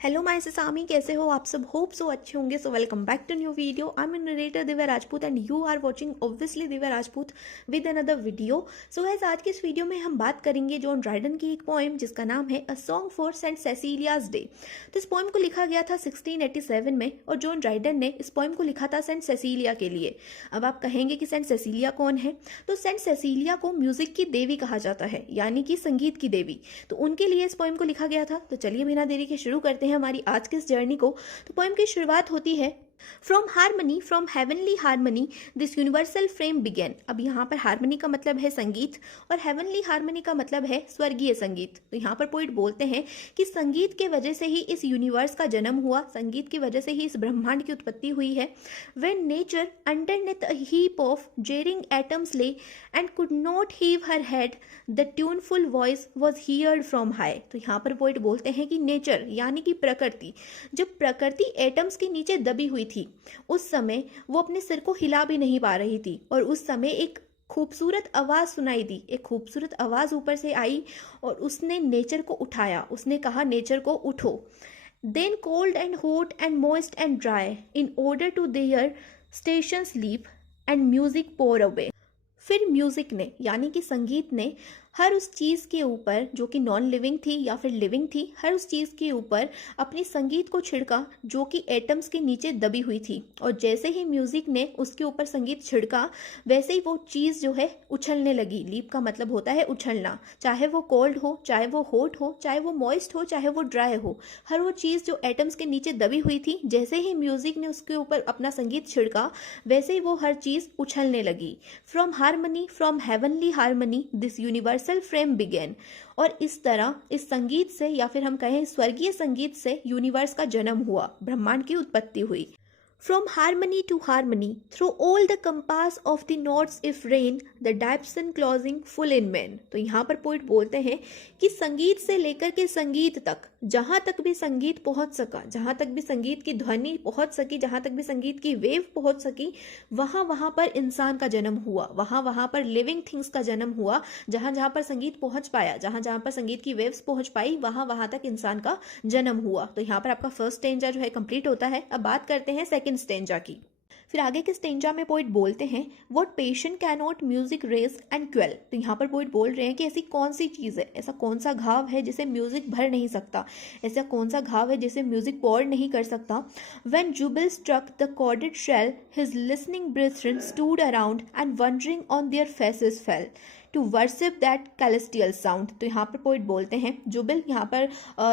Hello my सामी, कैसे हो आप सब? होप सो अच्छे होंगे। So welcome back to new video. I am narrator Divya Rajput and you are watching obviously Divya Rajput with another video. So guys, आज के इस वीडियो में हम बात करेंगे जॉन ड्राइडन की एक पोएम जिसका नाम है a song for Saint Cecilia's day. तो इस पोएम को लिखा गया था 1687 में और जॉन ड्राइडन ने इस पोएम को लिखा था सेंट सेसिलिया के लिए। अब आप कहेंगे कि सेंट सेसिलिया कौन है? तो सेंट सेसिलिया को म्यूजिक की देवी कहा जाता है, यानी कि संगीत की देवी। तो उनके लिए इस पोएम को लिखा गया था। तो चलिए बिना देरी के शुरू करते हैं हमारी आज की इस जर्नी को। तो पोएम की शुरुआत होती है from harmony, from heavenly harmony this universal frame began. अब यहाँ पर हारमनी का मतलब है संगीत और हेवनली हारमनी का मतलब है स्वर्गीय संगीत। तो यहाँ पर पोइट बोलते हैं कि संगीत के वजह से ही इस यूनिवर्स का जन्म हुआ, संगीत की वजह से ही इस ब्रह्मांड की उत्पत्ति हुई है। When nature underneath a heap of jarring atoms lay and could not heave her head the tuneful voice was heard from high. तो यहाँ पर पोइट बोलते हैं कि नेचर यानी कि प्रकृति, जब प्रकृति एटम्स के नीचे दबी हुई थी उस समय वो अपने सिर को हिला भी नहीं पा रही थी और उस समय एक खूबसूरत आवाज सुनाई दी, एक खूबसूरत आवाज ऊपर से आई और उसने नेचर को उठाया। उसने कहा नेचर को उठो। Then cold and hot and moist and dry in order to their station sleep and music pour away. फिर म्यूजिक ने यानी कि संगीत ने हर उस चीज़ के ऊपर जो कि नॉन लिविंग थी या फिर लिविंग थी, हर उस चीज़ के ऊपर अपनी संगीत को छिड़का जो कि एटम्स के नीचे दबी हुई थी। और जैसे ही म्यूजिक ने उसके ऊपर संगीत छिड़का वैसे ही वो चीज़ जो है उछलने लगी। लीप का मतलब होता है उछलना, चाहे वो कोल्ड हो, चाहे वो हॉट हो, चाहे वो मॉइस्ट हो, चाहे वो ड्राई हो, हर वो चीज़ जो एटम्स के नीचे दबी हुई थी, जैसे ही म्यूजिक ने उसके ऊपर अपना संगीत छिड़का वैसे ही वो हर चीज़ उछलने लगी। From harmony, from heavenly harmony this universal frame began. और इस तरह इस संगीत से या फिर हम कहें स्वर्गीय संगीत से यूनिवर्स का जन्म हुआ, ब्रह्मांड की उत्पत्ति हुई। From harmony to harmony, through all the compass of the notes if rain, the diapason closing full in men। तो यहाँ पर पोइट बोलते हैं कि संगीत से लेकर के संगीत तक, जहाँ तक भी संगीत पहुँच सका, जहाँ तक भी संगीत की ध्वनि पहुँच सकी, जहाँ तक भी संगीत की वेव पहुँच सकी, वहाँ वहाँ पर इंसान का जन्म हुआ, वहाँ वहाँ पर लिविंग थिंग्स का जन्म हुआ। जहाँ जहाँ पर संगीत पहुँच पाया, जहाँ जहाँ पर संगीत की वेव्स पहुँच पाई, वहाँ वहाँ तक इंसान का जन्म हुआ। तो यहाँ पर आपका फर्स्ट स्टेंजा जो है कंप्लीट होता है। अब बात करते हैं सेकंड स्टेंजा की। फिर आगे के स्टेंजा में पोइट बोलते हैं what patient cannot music raise and quell. तो यहाँ पर पोइट बोल रहे हैं कि ऐसी कौन सी चीज़ है, ऐसा कौन सा घाव है जिसे म्यूजिक भर नहीं सकता, ऐसा कौन सा घाव है जिसे म्यूजिक पॉर नहीं कर सकता। When Jubal struck the corded shell his listening brethren stood around and wondering on their faces fell to worship that celestial sound. तो यहाँ पर पोइट बोलते हैं जुबिल, यहाँ पर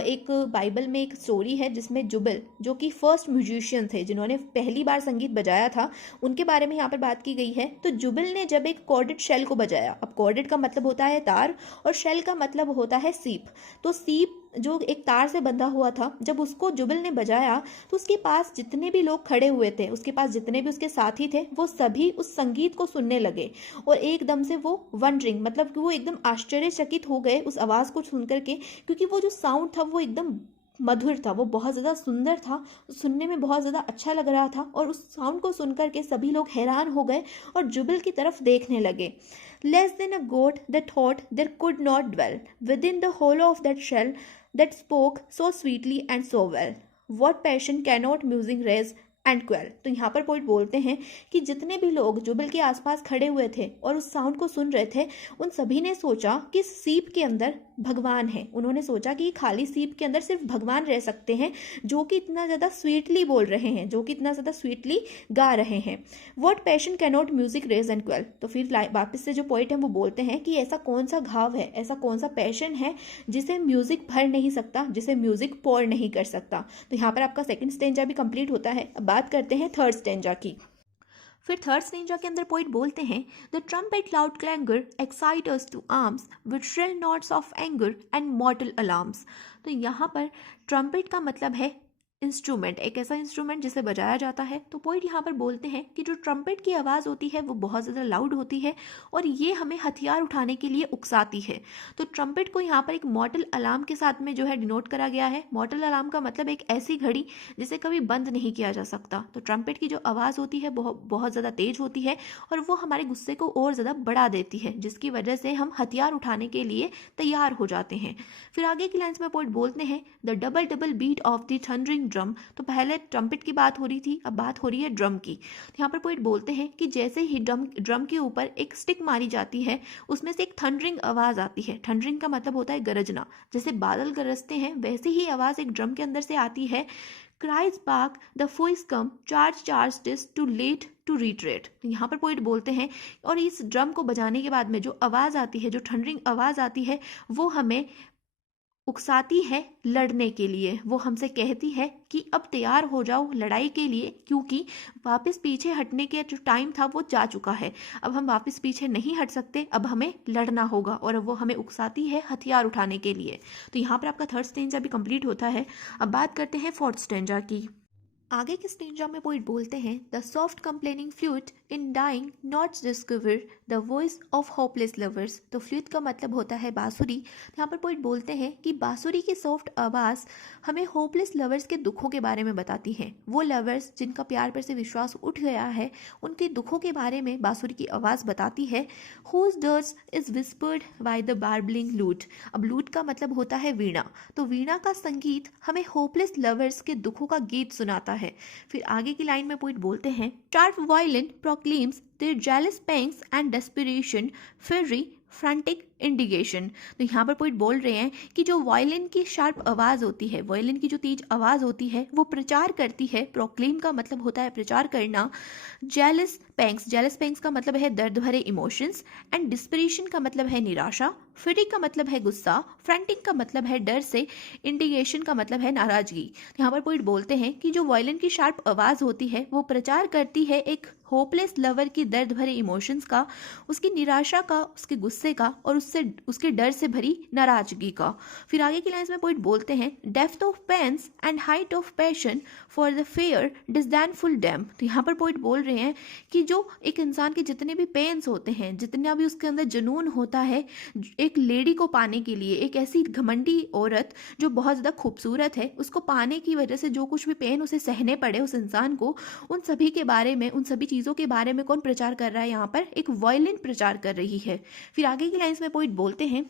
एक बाइबल में एक स्टोरी है जिसमें जुबिल जो कि फर्स्ट म्यूजिशियन थे, जिन्होंने पहली बार संगीत बजाया था, उनके बारे में यहाँ पर बात की गई है। तो जुबिल ने जब एक कॉर्डेड शेल को बजाया, अब कॉर्डेड का मतलब होता है तार और शेल का मतलब होता है सीप। तो सीप जो एक तार से बंधा हुआ था, जब उसको जुबिल ने बजाया तो उसके पास जितने भी लोग खड़े हुए थे, उसके पास जितने भी उसके साथी थे, वो सभी उस संगीत को सुनने लगे और एकदम से वो वंडरिंग मतलब कि वो एकदम आश्चर्यचकित हो गए उस आवाज़ को सुन करके, क्योंकि वो जो साउंड था वो एकदम मधुर था, वो बहुत ज़्यादा सुंदर था, सुनने में बहुत ज़्यादा अच्छा लग रहा था। और उस साउंड को सुन करके सभी लोग हैरान हो गए और जुबिल की तरफ देखने लगे। Less than a god the thought there could not dwell within the hollow of that shell that spoke so sweetly and so well what passion cannot music raise and quell. तो यहाँ पर poet बोलते हैं कि जितने भी लोग जुबिल के आसपास खड़े हुए थे और उस साउंड को सुन रहे थे, उन सभी ने सोचा कि सीप के अंदर भगवान है। उन्होंने सोचा कि खाली सीप के अंदर सिर्फ भगवान रह सकते हैं जो कि इतना ज़्यादा स्वीटली बोल रहे हैं, जो कि इतना ज़्यादा स्वीटली गा रहे हैं। What passion cannot music raise and quell. तो फिर वापस से जो पोइट है वो बोलते हैं कि ऐसा कौन सा घाव है, ऐसा कौन सा पैशन है जिसे म्यूजिक भर नहीं सकता, जिसे म्यूजिक पोर नहीं कर सकता। तो यहाँ पर आपका सेकंड स्टेंजा भी कंप्लीट होता है। अब बात करते हैं थर्ड स्टेंजा की। फिर थर्ड स्टेंजा के अंदर पोइट बोलते हैं the trumpet loud clangour excite us to arms with shrill notes of anger and mortal alarms. तो यहाँ पर ट्रम्पेट का मतलब है इंस्ट्रूमेंट, एक ऐसा इंस्ट्रूमेंट जिसे बजाया जाता है। तो पोइट यहाँ पर बोलते हैं कि जो ट्रम्पेट की आवाज़ होती है वो बहुत ज़्यादा लाउड होती है और ये हमें हथियार उठाने के लिए उकसाती है। तो ट्रम्पेट को यहाँ पर एक मॉर्टल अलार्म के साथ में जो है डिनोट करा गया है। मॉर्टल अलार्म का मतलब एक ऐसी घड़ी जिसे कभी बंद नहीं किया जा सकता। तो ट्रम्पेट की जो आवाज़ होती है बहुत ज़्यादा तेज होती है और वो हमारे गुस्से को और ज़्यादा बढ़ा देती है, जिसकी वजह से हम हथियार उठाने के लिए तैयार हो जाते हैं। फिर आगे की लाइन्स में पोइट बोलते हैं the double double beat of the thundering drum. तो पहले ट्रम्पेट की बात हो रही थी, अब बात हो रही है ड्रम की। तो यहाँ पर पोइट बोलते हैं कि जैसे ही ड्रम के ऊपर एक स्टिक मारी जाती है उसमें से एक थंडरिंग आवाज़ आती है। थंडरिंग का मतलब होता है गरजना, जैसे बादल गरजते हैं वैसे ही आवाज़ एक ड्रम के अंदर से आती है। Cries back, the voice come, charge this too late to retreat। यहाँ पर पोइट बोलते हैं और इस ड्रम को बजाने के बाद में जो आवाज़ आती है, जो थंडरिंग आवाज़ आती है, वो हमें उकसाती है लड़ने के लिए। वो हमसे कहती है कि अब तैयार हो जाओ लड़ाई के लिए, क्योंकि वापस पीछे हटने के जो टाइम था वो जा चुका है। अब हम वापस पीछे नहीं हट सकते, अब हमें लड़ना होगा और अब वो हमें उकसाती है हथियार उठाने के लिए। तो यहाँ पर आपका थर्ड स्टेंजा भी कंप्लीट होता है। अब बात करते हैं फोर्थ स्टेंजा की। आगे के स्टेंजा में पोइट बोलते हैं the soft complaining flute in dying note discover the voice of hopeless lovers. तो फ्लूट का मतलब होता है बांसुरी। यहाँ पर पोइट बोलते हैं कि बांसुरी की सॉफ्ट आवाज़ हमें होपलेस लवर्स के दुखों के बारे में बताती है। वो लवर्स जिनका प्यार पर से विश्वास उठ गया है, उनके दुखों के बारे में बांसुरी की आवाज़ बताती है। Whose dirge is whispered by the warbling lute. अब लूट का मतलब होता है वीणा। तो वीणा का संगीत हमें होपलेस लवर्स के दुखों का गीत सुनाता है। फिर आगे की लाइन में पोइट बोलते हैं sharp violin proclaims their jealous pangs and desperation fury frantic indication. तो यहाँ पर पोइट बोल रहे हैं कि जो वायलिन की शार्प आवाज़ होती है, वायलिन की जो तेज आवाज़ होती है, वो प्रचार करती है। प्रोक्लेम का मतलब होता है प्रचार करना। जेलस पैंग्स का मतलब है दर्द भरे इमोशंस, एंड डिस्परेशन का मतलब है निराशा, फ्यूरी का मतलब है गुस्सा, फ्रंटिंग का मतलब है डर से, इंडिगेशन का मतलब है नाराजगी। यहाँ पर पोइट बोलते हैं कि जो वायलिन की शार्प आवाज़ होती है वो प्रचार करती है एक होपलेस लवर की दर्द भरे इमोशंस का, उसकी निराशा का, उसके गुस्से का और उसके डर से भरी नाराजगी का। फिर आगे की लाइन्स में पोइट बोलते हैं depth of pains and height of passion for the fair disdainful dame. तो यहाँ पर पोइट बोल रहे हैं कि जो एक इंसान के जितने भी पेन्स होते हैं, जितना भी उसके अंदर जुनून होता है एक लेडी को पाने के लिए, एक ऐसी घमंडी औरत जो बहुत ज़्यादा खूबसूरत है, उसको पाने की वजह से जो कुछ भी पेन उसे सहने पड़े उस इंसान को, उन सभी के बारे में, उन सभी चीज़ों के बारे में कौन प्रचार कर रहा है? यहाँ पर एक वायलिन प्रचार कर रही है। फिर आगे की लाइन्स में पोइट बोलते हैं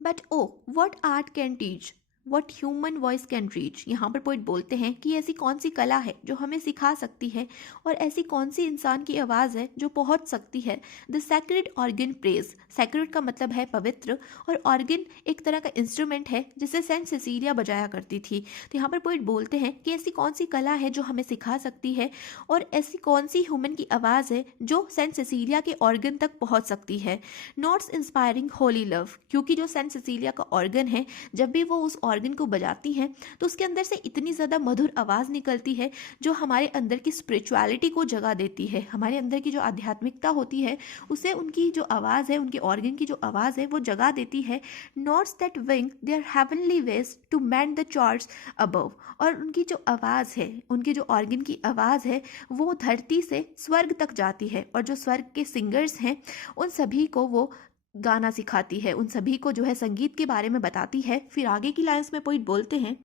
but oh what art can teach what human voice can reach. यहाँ पर पोइट बोलते हैं कि ऐसी कौन सी कला है जो हमें सिखा सकती है और ऐसी कौन सी इंसान की आवाज़ है जो पहुँच सकती है। The sacred organ praise. Sacred का मतलब है पवित्र और ऑर्गन एक तरह का इंस्ट्रूमेंट है जिसे सेंट सिसीलिया बजाया करती थी। तो यहाँ पर पोइट बोलते हैं कि ऐसी कौन सी कला है जो हमें सिखा सकती है और ऐसी कौन सी ह्यूमन की आवाज़ है जो सेंट सिसीलिया के ऑर्गन तक पहुँच सकती है। नोट्स इंस्पायरिंग होली लव, क्योंकि जो सेंट सिसीलिया का ऑर्गन है, जब भी वो उस ऑर्गन को बजाती हैं तो उसके अंदर से इतनी ज़्यादा मधुर आवाज़ निकलती है जो हमारे अंदर की स्पिरिचुअलिटी को जगा देती है। हमारे अंदर की जो आध्यात्मिकता होती है उसे उनकी जो आवाज़ है, उनके ऑर्गन की जो आवाज़ है वो जगा देती है। Notes that wing their heavenly ways to mend the charts above. और उनकी जो आवाज़ है, उनकी जो ऑर्गन की आवाज़ है वो धरती से स्वर्ग तक जाती है और जो स्वर्ग के सिंगर्स हैं उन सभी को वो गाना सिखाती है, उन सभी को जो है संगीत के बारे में बताती है। फिर आगे की लाइन्स में पोइट बोलते हैं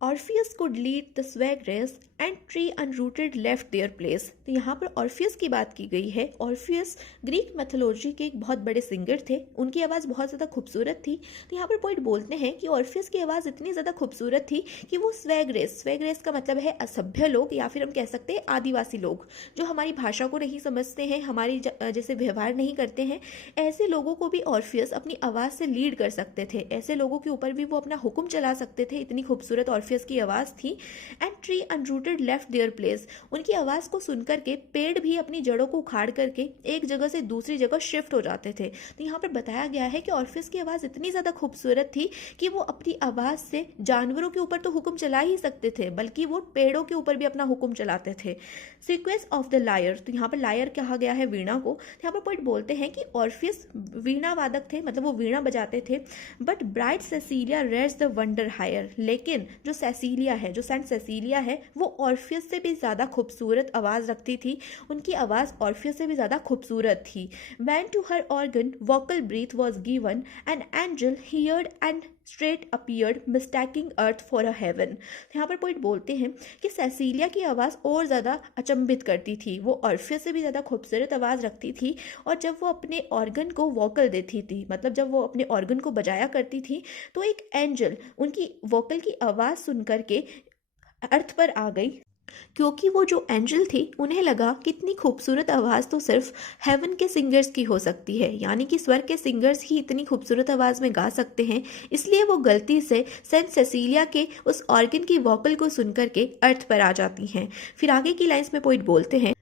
Orpheus could lead the savage race and tree unrooted left their place. तो यहाँ पर ऑर्फियस की बात की गई है। ऑर्फियस ग्रीक मैथोलॉजी के एक बहुत बड़े सिंगर थे, उनकी आवाज़ बहुत ज़्यादा खूबसूरत थी। तो यहाँ पर पोइट बोलते हैं कि ऑर्फियस की आवाज़ इतनी ज़्यादा खूबसूरत थी कि वो स्वैग रेस का मतलब है असभ्य लोग या फिर हम कह सकते हैं आदिवासी लोग जो हमारी भाषा को नहीं समझते हैं, हमारी जैसे व्यवहार नहीं करते हैं, ऐसे लोगों को भी ऑर्फियस अपनी आवाज़ से लीड कर सकते थे। ऐसे लोगों के ऊपर भी वो अपना हुक्म चला सकते थे, इतनी खूबसूरत ऑर्फियस की आवाज़ थी। And tree unrooted left their place. उनकी आवाज़ को सुनकर के पेड़ भी अपनी जड़ों को उखाड़ करके एक जगह से दूसरी जगह शिफ्ट हो जाते थे। तो यहाँ पर बताया गया है कि ऑर्फियस की आवाज़ इतनी ज़्यादा खूबसूरत थी कि वो अपनी आवाज़ से जानवरों के ऊपर तो हुक्म चला ही सकते थे, बल्कि वो पेड़ों के ऊपर भी अपना हुक्म चलाते थे। Sequence of the lyre. तो यहाँ पर लायर कहा गया है वीणा को। यहाँ पर पोइट बोलते हैं कि ऑर्फियस वीणा वादक थे, मतलब वो वीणा बजाते थे। But bright Cecilia raised the wonder higher. लेकिन जो सेसिलिया है, जो सेंट सेसिलिया है, वो ऑर्फियस से भी ज़्यादा खूबसूरत आवाज़ रखती थी। उनकी आवाज़ ऑर्फियस से भी ज़्यादा खूबसूरत थी। When to her organ vocal breath was given an angel heard and straight appeared mistaking earth for a heaven. यहाँ पर पॉइंट बोलते हैं कि सेसिलिया की आवाज़ और ज़्यादा अचंभित करती थी। वो ऑर्फियस से भी ज़्यादा खूबसूरत आवाज़ रखती थी, और जब वो अपने ऑर्गन को वोकल देती थी, मतलब जब वो अपने ऑर्गन को बजाया करती थी, तो एक एंजल उनकी वोकल की आवाज़ सुन करके अर्थ पर आ गई, क्योंकि वो जो एंजल थे उन्हें लगा कि इतनी खूबसूरत आवाज़ तो सिर्फ हेवन के सिंगर्स की हो सकती है, यानी कि स्वर्ग के सिंगर्स ही इतनी खूबसूरत आवाज़ में गा सकते हैं। इसलिए वो गलती से सेंट सेसिलिया के उस ऑर्गन की वोकल को सुनकर के अर्थ पर आ जाती हैं। फिर आगे की लाइन्स में पोइट बोलते हैं,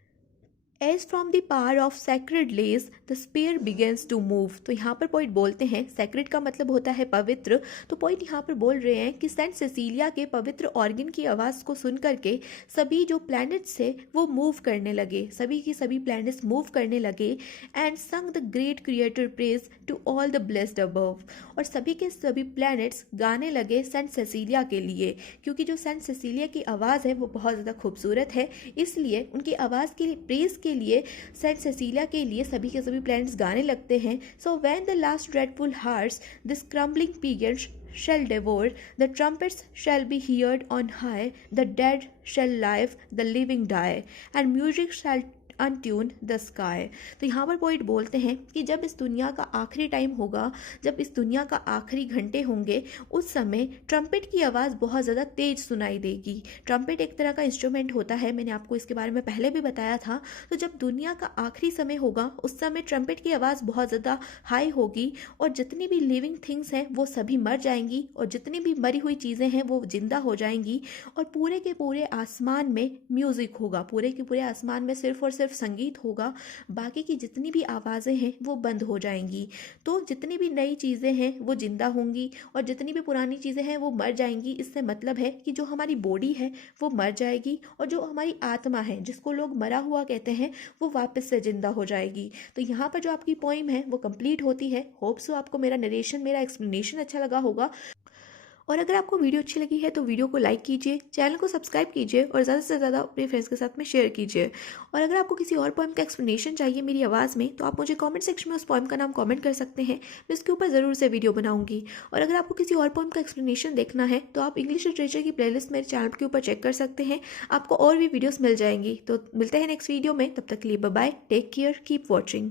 as from the power of sacred lays the sphere begins to move. तो यहाँ पर पॉइंट बोलते हैं, सैक्रेड का मतलब होता है पवित्र, तो पॉइंट यहाँ पर बोल रहे हैं कि सेंट सेसिलिया के पवित्र ऑर्गन की आवाज़ को सुन करके सभी जो प्लैनेट्स थे वो मूव करने लगे, सभी की सभी प्लैनेट्स मूव करने लगे। And sung the great creator praise to all the blessed above. और सभी के सभी प्लैनेट्स गाने लगे सेंट सेसिलिया के लिए, क्योंकि जो सेंट सेसिलिया की आवाज़ है वो बहुत ज़्यादा खूबसूरत है, इसलिए उनकी आवाज़ के लिए प्रेज के लिए सेंट सेसिलिया के लिए सभी के सभी प्लैनेट्स गाने लगते हैं। So when the last dreadful hour this crumbling pageant shall devour, the trumpets shall be heard on high, the dead shall live, the living die, and music shall untune the sky। तो यहाँ पर point बोलते हैं कि जब इस दुनिया का आखिरी टाइम होगा, जब इस दुनिया का आखिरी घंटे होंगे, उस समय ट्रम्पेट की आवाज़ बहुत ज़्यादा तेज सुनाई देगी। ट्रम्पेट एक तरह का इंस्ट्रूमेंट होता है, मैंने आपको इसके बारे में पहले भी बताया था। तो जब दुनिया का आखिरी समय होगा, उस समय ट्रम्पेट की आवाज़ बहुत ज़्यादा हाई होगी, और जितनी भी लिविंग थिंग्स हैं वो सभी मर जाएंगी, और जितनी भी मरी हुई चीज़ें हैं वो जिंदा हो जाएंगी, और पूरे के पूरे आसमान में म्यूज़िक होगा, पूरे के पूरे आसमान में सिर्फ और सिर्फ संगीत होगा। बाकी की जितनी भी आवाज़ें हैं वो बंद हो जाएंगी। तो जितनी भी नई चीज़ें हैं वो जिंदा होंगी, और जितनी भी पुरानी चीज़ें हैं वो मर जाएंगी। इससे मतलब है कि जो हमारी बॉडी है वो मर जाएगी, और जो हमारी आत्मा है, जिसको लोग मरा हुआ कहते हैं, वो वापस से जिंदा हो जाएगी। तो यहाँ पर जो आपकी पोइम है वो कंप्लीट होती है। होप सो आपको मेरा नरेशन, मेरा एक्सप्लेनेशन अच्छा लगा होगा। और अगर आपको वीडियो अच्छी लगी है तो वीडियो को लाइक कीजिए, चैनल को सब्सक्राइब कीजिए, और ज़्यादा से ज़्यादा अपने फ्रेंड्स के साथ में शेयर कीजिए। और अगर आपको किसी और पोएम का एक्सप्लेनेशन चाहिए मेरी आवाज़ में, तो आप मुझे कमेंट सेक्शन में उस पोएम का नाम कमेंट कर सकते हैं, मैं उसके ऊपर ज़रूर से वीडियो बनाऊंगी। और अगर आपको किसी और पोएम का एक्सप्लेनेशन देखना है तो आप इंग्लिश लिटरेचर की प्लेलिस्ट मेरे चैनल के ऊपर चेक कर सकते हैं, आपको और भी वीडियोज़ मिल जाएंगी। तो मिलते हैं नेक्स्ट वीडियो में, तब तक के लिए bye bye, take care, keep watching.